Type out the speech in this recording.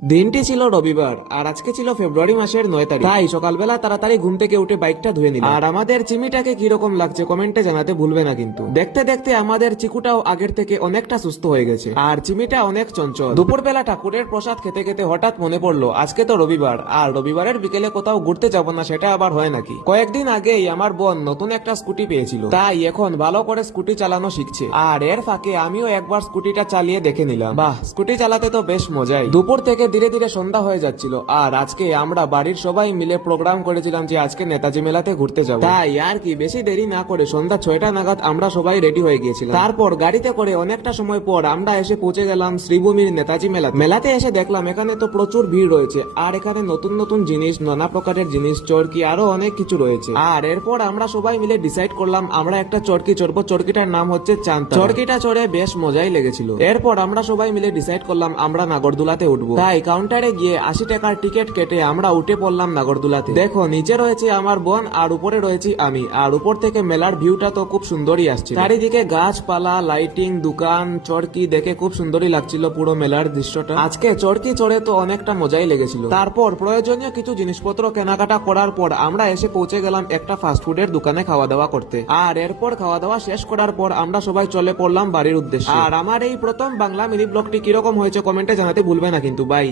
দিনটি ছিল রবিবার আর আজকে ছিল ফেব্রুয়ারি মাসের 9 তারিখ। তাই সকালবেলা তাড়াতাড়ি ঘুম থেকে উঠে বাইকটা ধুয়ে নিলাম। আর আমাদের চিমিটাকে কিরকম লাগছে কমেন্টে জানাতে ভুলবে না কিন্তু। দেখতে দেখতে আমাদের চিকুটাও আগের থেকে অনেকটা সুস্থ হয়ে গেছে আর চিমিটা অনেক চঞ্চল। দুপুরবেলা ঠাকুরের প্রসাদ খেতে খেতে হঠাৎ মনে পড়লো আজকে তো রবিবার, আর রবিবারের বিকেলে কোথাও ঘুরতে যাব না, সেটা আবার হয় নাকি। কয়েকদিন আগেই আমার বোন নতুন একটা স্কুটি পেয়েছিল, তাই এখন ভালো করে স্কুটি চালানো শিখছে। আর এর ফাঁকে আমিও একবার স্কুটিটা চালিয়ে দেখে নিলাম। বাহ, স্কুটি চালাতে তো বেশ মজাই। দুপুর থেকে ধীরে ধীরে সন্ধ্যা হয়ে যাচ্ছিল আর আজকে আমরা বাড়ির সবাই মিলে প্রোগ্রাম করেছিলাম যে আজকে নেতাজি মেলাতে ঘুরতে যাব। তাই আর কি বেশি দেরি না করে সন্ধ্যা 6টা নাগাদ আমরা সবাই রেডি হয়ে গিয়েছিলাম। তারপর গাড়িতে করে অনেকটা সময় পর আমরা এসে পৌঁছে গেলাম শ্রীভূমির নেতাজি মেলা। মেলাতে এসে দেখলাম এখানে তো প্রচুর ভিড় রয়েছে আর এখানে নতুন নতুন জিনিস, নানা প্রকারের জিনিস, চরকি আরো অনেক কিছু রয়েছে। আর এরপর আমরা সবাই মিলে ডিসাইড করলাম আমরা একটা চরকি চড়বো। চরকিটার নাম হচ্ছে চাঁদ। চরকিটা চড়ে বেশ মজাই লেগেছিল। এরপর আমরা সবাই মিলে ডিসাইড করলাম আমরা নাগরদোলাতে উঠবো। তাই কাউন্টারে গিয়ে 80 টাকার টিকিট কেটে আমরা উঠে পড়লাম নাগরদোলাতে। দেখো, নিচে রয়েছে আমার বোন আর উপরে রয়েছি আমি। আর উপর থেকে মেলার ভিউটা তো খুব সুন্দরই আসছে। চারিদিকে গাছপালা, লাইটিং, দোকান, চরকি দেখে খুব সুন্দরই লাগছিল পুরো মেলার দৃশ্যটা। আজকে চরকি চড়ে তো অনেকটা মজাই লেগেছিল। তারপর প্রয়োজনীয় কিছু জিনিসপত্র কেনাকাটা করার পর আমরা এসে পৌঁছে গেলাম একটা ফাস্টফুডের দোকানে খাওয়া দাওয়া করতে। আর এরপর খাওয়া দাওয়া শেষ করার পর আমরা সবাই চলে পড়লাম বাড়ির উদ্দেশ্যে। আর আমার এই প্রথম বাংলা মিনি ব্লগটি কিরকম হয়েছে কমেন্টে জানাতে ভুলবে না কিন্তু। বাই।